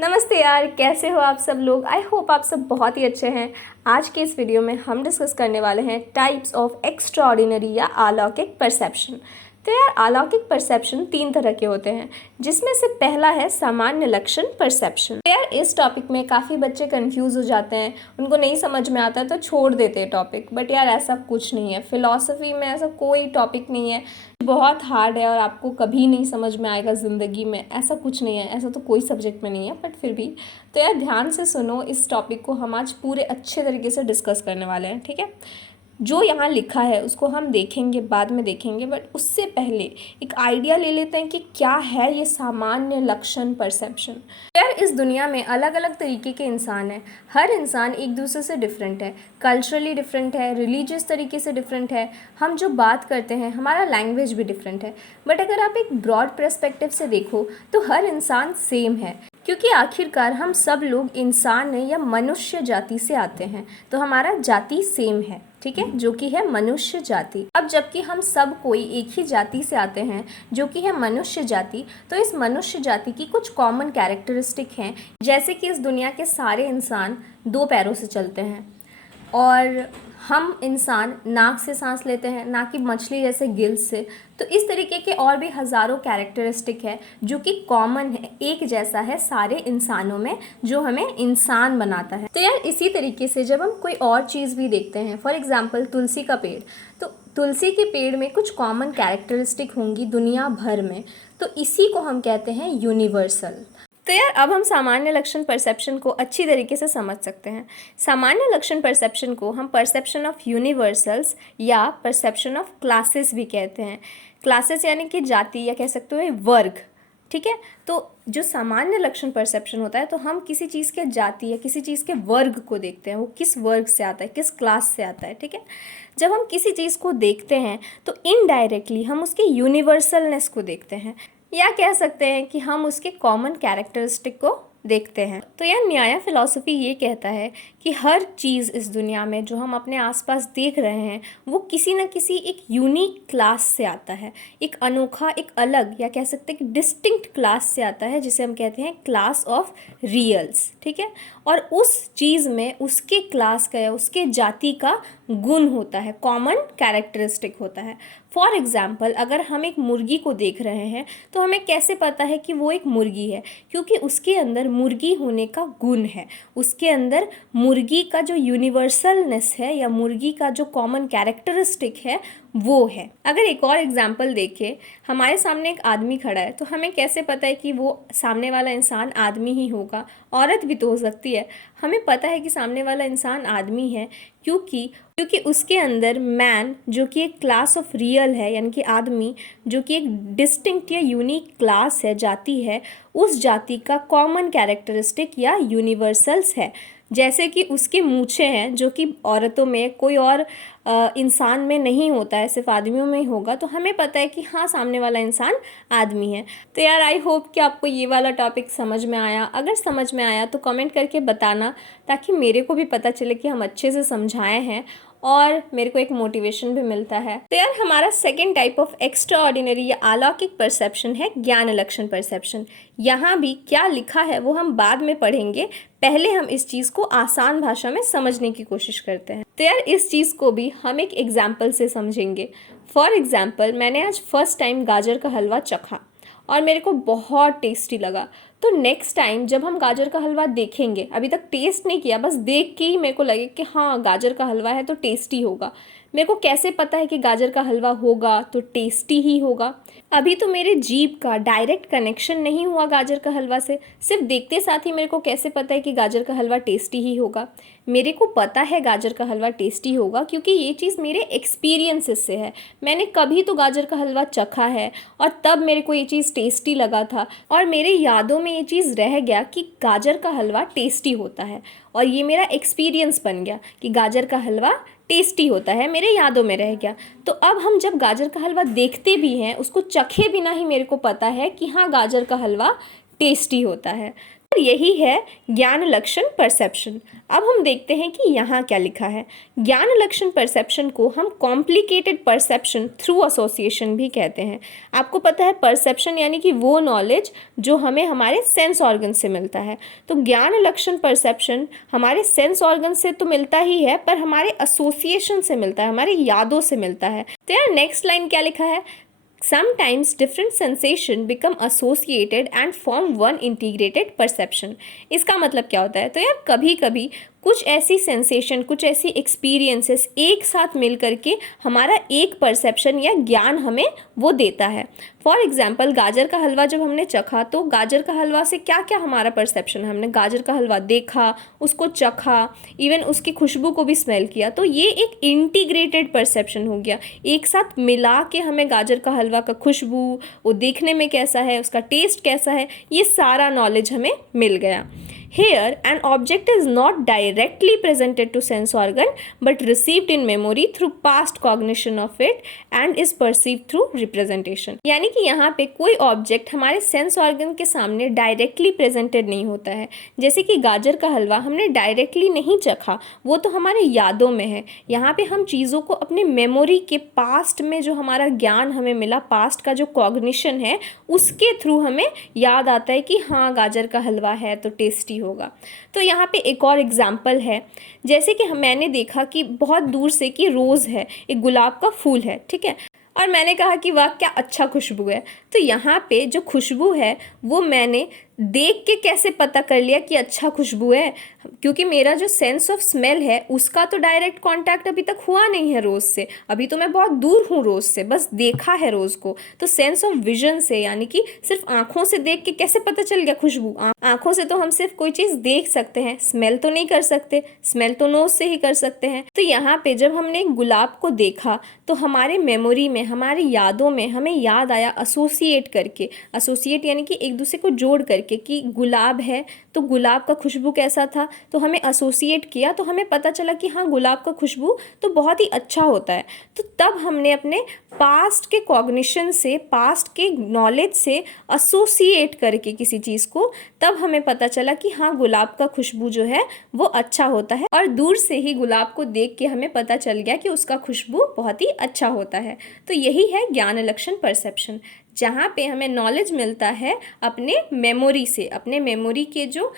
नमस्ते यार, कैसे हो आप सब लोग। आई होप आप सब बहुत ही अच्छे हैं। आज के इस वीडियो में हम डिस्कस करने वाले हैं टाइप्स ऑफ एक्स्ट्राऑर्डिनरी या अलौकिक परसेप्शन। तो यार अलौकिक परसेप्शन 3 तरह के होते हैं, जिसमें से पहला है सामान्य लक्षण परसेप्शन। तो यार इस टॉपिक में काफ़ी बच्चे कंफ्यूज हो जाते हैं, उनको नहीं समझ में आता तो छोड़ देते हैं टॉपिक। बट यार ऐसा कुछ नहीं है, फिलॉसफी में ऐसा कोई टॉपिक नहीं है बहुत हार्ड है और आपको कभी नहीं समझ में आएगा ज़िंदगी में। ऐसा कुछ नहीं है, ऐसा तो कोई सब्जेक्ट में नहीं है, बट फिर भी। तो यार ध्यान से सुनो, इस टॉपिक को हम आज पूरे अच्छे तरीके से डिस्कस करने वाले हैं, ठीक है। जो यहाँ लिखा है उसको हम देखेंगे, बाद में देखेंगे, बट उससे पहले एक आइडिया ले लेते हैं कि क्या है ये सामान्य लक्षण परसेप्शन। यार इस दुनिया में अलग अलग तरीके के इंसान हैं। हर इंसान एक दूसरे से डिफरेंट है, कल्चरली डिफरेंट है, रिलीजियस तरीके से डिफरेंट है। हम जो बात करते हैं, हमारा लैंग्वेज भी डिफरेंट है। बट अगर आप एक ब्रॉड पर्सपेक्टिव से देखो तो हर इंसान सेम है, क्योंकि आखिरकार हम सब लोग इंसान या मनुष्य जाति से आते हैं। तो हमारा जाति सेम है, ठीक है, जो कि है मनुष्य जाति। अब जबकि हम सब कोई एक ही जाति से आते हैं, जो कि है मनुष्य जाति, तो इस मनुष्य जाति की कुछ कॉमन कैरेक्टरिस्टिक हैं। जैसे कि इस दुनिया के सारे इंसान 2 पैरों से चलते हैं, और हम इंसान नाक से सांस लेते हैं, ना कि मछली जैसे गिल्स से। तो इस तरीके के और भी हज़ारों कैरेक्टरिस्टिक है जो कि कॉमन है, एक जैसा है सारे इंसानों में, जो हमें इंसान बनाता है। तो यार इसी तरीके से जब हम कोई और चीज़ भी देखते हैं, फॉर एग्जांपल तुलसी का पेड़, तो तुलसी के पेड़ में कुछ कॉमन कैरेक्टरिस्टिक होंगी दुनिया भर में, तो इसी को हम कहते हैं यूनिवर्सल। तो यार अब हम सामान्य लक्षण परसेप्शन को अच्छी तरीके से समझ सकते हैं। सामान्य लक्षण परसेप्शन को हम परसेप्शन ऑफ यूनिवर्सल्स या परसेप्शन ऑफ क्लासेस भी कहते हैं। क्लासेस यानी कि जाति, या कह सकते हो वर्ग, ठीक है। तो जो सामान्य लक्षण परसेप्शन होता है, तो हम किसी चीज़ के जाति या किसी चीज़ के वर्ग को देखते हैं, वो किस वर्ग से आता है, किस क्लास से आता है, ठीक है। जब हम किसी चीज़ को देखते हैं तो इनडायरेक्टली हम उसके यूनिवर्सलनेस को देखते हैं, या कह सकते हैं कि हम उसके कॉमन कैरेक्टरिस्टिक को देखते हैं। तो यह न्याय फिलॉसफी ये कहता है कि हर चीज़ इस दुनिया में जो हम अपने आसपास देख रहे हैं, वो किसी न किसी एक यूनिक क्लास से आता है, एक अनोखा, एक अलग, या कह सकते हैं कि डिस्टिंक्ट क्लास से आता है, जिसे हम कहते हैं क्लास ऑफ रियल्स, ठीक है। और उस चीज़ में उसके क्लास का या उसके जाति का गुण होता है, कॉमन कैरेक्टरिस्टिक होता है। फॉर एग्ज़ाम्पल, अगर हम एक मुर्गी को देख रहे हैं तो हमें कैसे पता है कि वो एक मुर्गी है? क्योंकि उसके अंदर मुर्गी होने का गुण है, उसके अंदर मुर्गी का जो यूनिवर्सलनेस है या मुर्गी का जो कॉमन कैरेक्टरिस्टिक है वो है। अगर एक और एग्जाम्पल देखें, हमारे सामने एक आदमी खड़ा है, तो हमें कैसे पता है कि वो सामने वाला इंसान आदमी ही होगा? औरत भी तो हो सकती है। हमें पता है कि सामने वाला इंसान आदमी है क्योंकि उसके अंदर मैन, जो कि एक क्लास ऑफ रियल है, यानी कि आदमी, जो कि एक डिस्टिंक्ट या यूनिक क्लास है, जाति है, उस जाति का कॉमन कैरेक्टरिस्टिक या यूनिवर्सल्स है। जैसे कि उसके मूछें हैं, जो कि औरतों में, कोई और इंसान में नहीं होता है, सिर्फ आदमियों में ही होगा। तो हमें पता है कि हाँ, सामने वाला इंसान आदमी है। तो यार आई होप कि आपको ये वाला टॉपिक समझ में आया। अगर समझ में आया तो कमेंट करके बताना, ताकि मेरे को भी पता चले कि हम अच्छे से समझाए हैं और मेरे को एक मोटिवेशन भी मिलता है। तो यार हमारा second type of extra ordinary या अलौकिक परसेप्शन है ज्ञान लक्षण परसेप्शन। यहाँ भी क्या लिखा है वो हम बाद में पढ़ेंगे, पहले हम इस चीज़ को आसान भाषा में समझने की कोशिश करते हैं। तो यार इस चीज़ को भी हम एक एग्जाम्पल से समझेंगे। फॉर एग्जाम्पल, मैंने आज फर्स्ट टाइम गाजर का हलवा चखा और मेरे को बहुत टेस्टी लगा। तो नेक्स्ट टाइम जब हम गाजर का हलवा देखेंगे, अभी तक टेस्ट नहीं किया, बस देख के ही मेरे को लगे कि हाँ गाजर का हलवा है तो टेस्टी होगा। मेरे को कैसे पता है कि गाजर का हलवा होगा तो टेस्टी ही होगा? अभी तो मेरे जीभ का डायरेक्ट कनेक्शन नहीं हुआ गाजर का हलवा से, सिर्फ देखते साथ ही मेरे को कैसे पता है कि गाजर का हलवा टेस्टी ही होगा? मेरे को पता है गाजर का हलवा टेस्टी होगा क्योंकि ये चीज़ मेरे एक्सपीरियंसेस से है। मैंने कभी तो गाजर का हलवा चखा है और तब मेरे को ये चीज़ टेस्टी लगा था, और मेरे यादों में ये चीज़ रह गया कि गाजर का हलवा टेस्टी होता है, और ये मेरा एक्सपीरियंस बन गया कि गाजर का हलवा टेस्टी होता है, मेरे यादों में रह गया। तो अब हम जब गाजर का हलवा देखते भी हैं, उसको चखे बिना ही मेरे को पता है कि हाँ गाजर का हलवा टेस्टी होता है। और यही है ज्ञान लक्षण परसेप्शन। अब हम देखते हैं कि यहाँ क्या लिखा है। ज्ञान लक्षण परसेप्शन को हम कॉम्प्लिकेटेड परसेप्शन थ्रू एसोसिएशन भी कहते हैं। आपको पता है परसेप्शन यानी कि वो नॉलेज जो हमें हमारे सेंस ऑर्गन से मिलता है, तो ज्ञान लक्षण परसेप्शन हमारे सेंस ऑर्गन से तो मिलता ही है, पर हमारे एसोसिएशन से मिलता है, हमारी यादों से मिलता है। तो यार नेक्स्ट लाइन क्या लिखा है, Sometimes different sensation become associated and form one integrated perception। इसका मतलब क्या होता है, तो यार कभी कभी कुछ ऐसी सेंसेशन, कुछ ऐसी एक्सपीरियंसेस एक साथ मिल करके हमारा एक परसेप्शन या ज्ञान हमें वो देता है। फॉर एग्जाम्पल गाजर का हलवा जब हमने चखा, तो गाजर का हलवा से क्या क्या हमारा परसेप्शन है, हमने गाजर का हलवा देखा, उसको चखा, इवन उसकी खुशबू को भी स्मेल किया, तो ये एक इंटीग्रेटेड परसेप्शन हो गया। एक साथ मिला के हमें गाजर का हलवा का खुशबू, वो देखने में कैसा है, उसका टेस्ट कैसा है, ये सारा नॉलेज हमें मिल गया। Here, an object is not directly presented to sense organ but received in memory through past cognition of it and is perceived through representation। यानी कि यहाँ पे कोई ऑब्जेक्ट हमारे सेंस ऑर्गन के सामने डायरेक्टली प्रेजेंटेड नहीं होता है। जैसे कि गाजर का हलवा हमने डायरेक्टली नहीं चखा, वो तो हमारे यादों में है। यहाँ पे हम चीज़ों को अपने मेमोरी के पास्ट में जो हमारा ज्ञान हमें मिला, पास्ट का जो कॉग्निशन है, उसके थ्रू हमें याद आता है कि हाँ गाजर का हलवा है तो टेस्टी होगा। तो यहाँ पे एक और एग्जाम्पल है, जैसे कि मैंने देखा कि बहुत दूर से कि रोज़ है, एक गुलाब का फूल है, ठीक है, और मैंने कहा कि वाह क्या अच्छा खुशबू है। तो यहाँ पे जो खुशबू है वो मैंने देख के कैसे पता कर लिया कि अच्छा खुशबू है, क्योंकि मेरा जो सेंस ऑफ स्मेल है उसका तो डायरेक्ट कांटेक्ट अभी तक हुआ नहीं है रोज़ से, अभी तो मैं बहुत दूर हूँ रोज़ से, बस देखा है रोज़ को। तो सेंस ऑफ विजन से, यानी कि सिर्फ आँखों से देख के कैसे पता चल गया खुशबू। आँखों से तो हम सिर्फ कोई चीज़ देख सकते हैं, स्मेल तो नहीं कर सकते, स्मेल तो नोज से ही कर सकते हैं। तो यहाँ पे जब हमने गुलाब को देखा तो हमारे मेमोरी में, हमारी यादों में हमें याद आया एसोसिएट करके, एसोसिएट यानी कि एक दूसरे को जोड़ करके कि गुलाब है तो गुलाब का खुशबू कैसा था, तो हमें एसोसिएट किया, तो हमें पता चला कि हाँ गुलाब का खुशबू तो बहुत ही अच्छा होता है। तो तब हमने अपने पास्ट के कॉग्निशन से, पास्ट के नॉलेज से एसोसिएट करके किसी चीज़ को, तब हमें पता चला कि हाँ गुलाब का खुशबू जो है वो अच्छा होता है, और दूर से ही गुलाब को देख के हमें पता चल गया कि उसका खुशबू बहुत ही अच्छा होता है। तो यही है ज्ञान लक्षण परसेप्शन, जहाँ पे हमें नॉलेज मिलता है अपने मेमोरी से, अपने मेमोरी के जो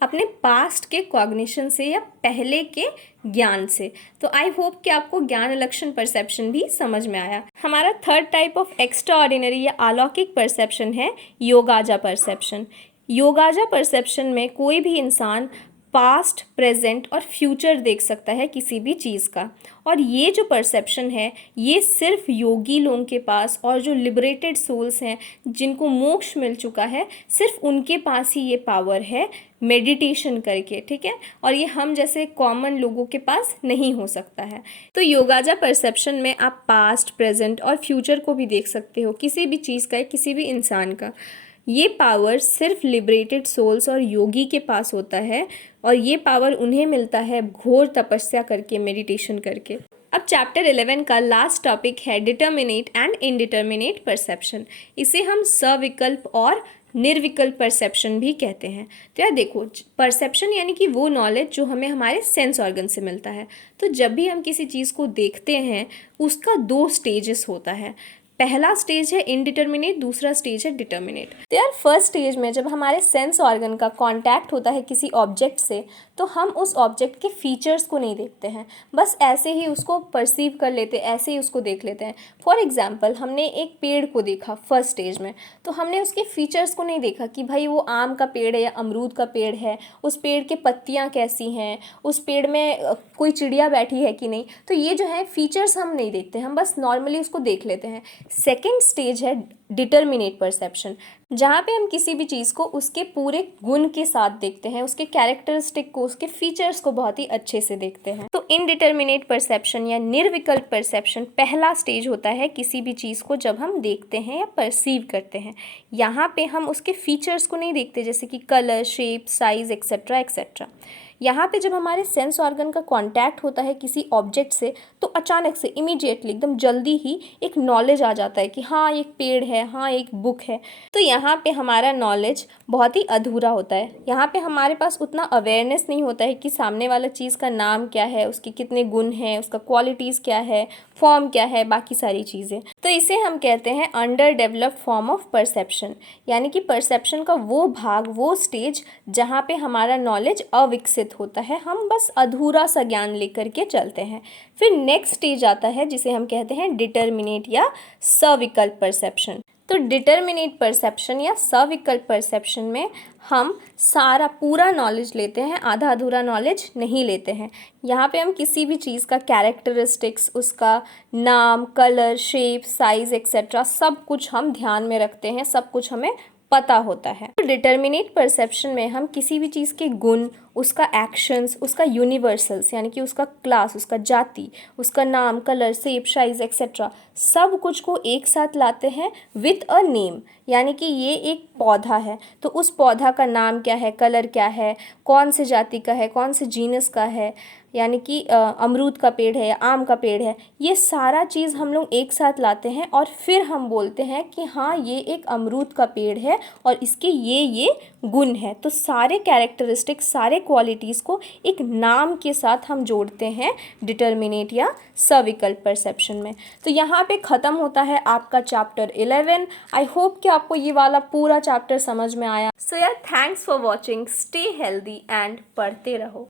अपने पास्ट के कॉग्निशन से या पहले के ज्ञान से। तो आई होप कि आपको ज्ञान लक्षण परसेप्शन भी समझ में आया। हमारा third type of extra ordinary या अलौकिक परसेप्शन है योगाजा परसेप्शन। योगाजा परसेप्शन में कोई भी इंसान पास्ट, प्रेजेंट और फ्यूचर देख सकता है किसी भी चीज़ का, और ये जो परसेप्शन है ये सिर्फ योगी लोगों के पास, और जो लिबरेटेड सोल्स हैं जिनको मोक्ष मिल चुका है, सिर्फ उनके पास ही ये पावर है मेडिटेशन करके, ठीक है, और ये हम जैसे कॉमन लोगों के पास नहीं हो सकता है। तो योगाजा परसेप्शन में आप पास्ट, प्रेजेंट और फ्यूचर को भी देख सकते हो, किसी भी चीज़ का, किसी भी इंसान का। ये पावर सिर्फ लिबरेटेड सोल्स और योगी के पास होता है, और ये पावर उन्हें मिलता है घोर तपस्या करके, मेडिटेशन करके। अब चैप्टर 11 का लास्ट टॉपिक है डिटर्मिनेट एंड इनडिटर्मिनेट परसेप्शन। इसे हम सविकल्प और निर्विकल्प परसेप्शन भी कहते हैं। तो यार देखो, परसेप्शन यानी कि वो नॉलेज जो हमें हमारे सेंस ऑर्गन से मिलता है। तो जब भी हम किसी चीज़ को देखते हैं उसका 2 स्टेजेस होता है। पहला स्टेज है इनडिटर्मिनेट, दूसरा स्टेज है डिटर्मिनेट। तो यार फर्स्ट स्टेज में जब हमारे सेंस ऑर्गन का कांटेक्ट होता है किसी ऑब्जेक्ट से, तो हम उस ऑब्जेक्ट के फीचर्स को नहीं देखते हैं, बस ऐसे ही उसको परसीव कर लेते, ऐसे ही उसको देख लेते हैं। फॉर एग्जाम्पल हमने एक पेड़ को देखा फर्स्ट स्टेज में, तो हमने उसके फीचर्स को नहीं देखा कि भाई वो आम का पेड़ है या अमरूद का पेड़ है, उस पेड़ के पत्तियाँ कैसी हैं, उस पेड़ में कोई चिड़िया बैठी है कि नहीं। तो ये जो है फीचर्स हम नहीं देखते, हम बस नॉर्मली उसको देख लेते हैं। सेकेंड स्टेज है डिटर्मिनेट परसेप्शन, जहाँ पे हम किसी भी चीज़ को उसके पूरे गुण के साथ देखते हैं, उसके कैरेक्टरिस्टिक को, उसके फीचर्स को बहुत ही अच्छे से देखते हैं। तो इनडिटर्मिनेट परसेप्शन या निर्विकल्प परसेप्शन पहला स्टेज होता है किसी भी चीज़ को जब हम देखते हैं या परसीव करते हैं। यहाँ पे हम उसके फीचर्स को नहीं देखते, जैसे कि colour, shape, size etcetera etcetera. यहाँ पे जब हमारे सेंस ऑर्गन का कांटेक्ट होता है किसी ऑब्जेक्ट से, तो अचानक से इमीडिएटली एकदम जल्दी ही एक नॉलेज आ जाता है कि हाँ एक पेड़ है, है, हाँ एक बुक है, तो यहाँ पे हमारा नॉलेज बहुत ही अधूरा होता है। यहाँ पे हमारे पास उतना अवेयरनेस नहीं होता है कि सामने वाला चीज़ का नाम क्या है, उसके कितने गुण हैं, उसका क्वालिटीज़ क्या है, फॉर्म क्या है, बाकी सारी चीज़ें। तो इसे हम कहते हैं under developed form of perception, यानी कि परसेप्शन का वो भाग, वो स्टेज जहाँ पे हमारा नॉलेज अविकसित होता है, हम बस अधूरा सा ज्ञान लेकर के चलते हैं। फिर नेक्स्ट स्टेज आता है जिसे हम कहते हैं डिटर्मिनेट या सविकल्प परसेप्शन। तो डिटर्मिनेट परसेप्शन या सविकल्प परसेप्शन में हम सारा पूरा नॉलेज लेते हैं, आधा अधूरा नॉलेज नहीं लेते हैं। यहाँ पे हम किसी भी चीज़ का कैरेक्टरिस्टिक्स, उसका नाम, कलर, शेप, साइज़ एक्सेट्रा सब कुछ हम ध्यान में रखते हैं, सब कुछ हमें पता होता है। तो डिटर्मिनेट परसेप्शन में हम किसी भी चीज़ के गुण, उसका एक्शंस, उसका यूनिवर्सल्स यानी कि उसका क्लास, उसका जाति, उसका नाम, कलर, शेप, साइज एक्सेट्रा सब कुछ को एक साथ लाते हैं विथ अ नेम, यानी कि ये एक पौधा है तो उस पौधा का नाम क्या है, कलर क्या है, कौन से जाति का है, कौन से जीनस का है, यानी कि अमरूद का पेड़ है या आम का पेड़ है, ये सारा चीज़ हम लोग एक साथ लाते हैं और फिर हम बोलते हैं कि हाँ ये एक अमरूद का पेड़ है और इसके ये गुण है। तो सारे कैरेक्टरिस्टिक, सारे क्वालिटीज़ को एक नाम के साथ हम जोड़ते हैं डिटर्मिनेट या सविकल्प परसेप्शन में। तो यहाँ पे ख़त्म होता है आपका चैप्टर 11। आई होप कि आपको ये वाला पूरा चैप्टर समझ में आया। सो यार, thanks for watching, stay healthy and पढ़ते रहो।